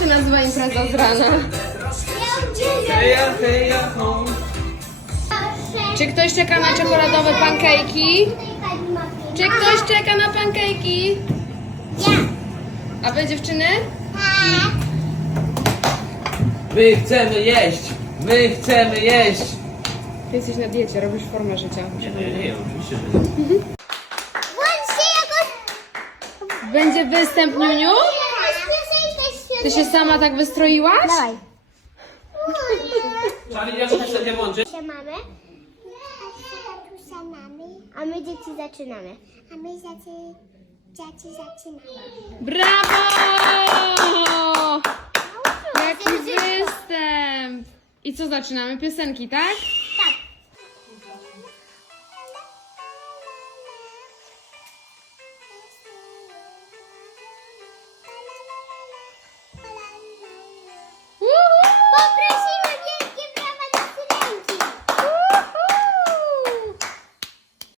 się nazywa impreza z rana. Czy ktoś czeka na czekoladowe pankejki? Czy ktoś czeka na pankejki? A wy dziewczyny? My chcemy jeść, my chcemy jeść. Ty jesteś na diecie, robisz formę życia. Nie, nie, nie, oczywiście, że nie. Będzie występ, Niuniu? Ty się sama tak wystroiłaś? Dawaj. Charlie, ja muszę sobie włączyć. Się mamy. A my dzieci zaczynamy. A my dzieci, dzieci zaczynamy. Brawo! Jaki występ! I co zaczynamy? Piosenki, tak?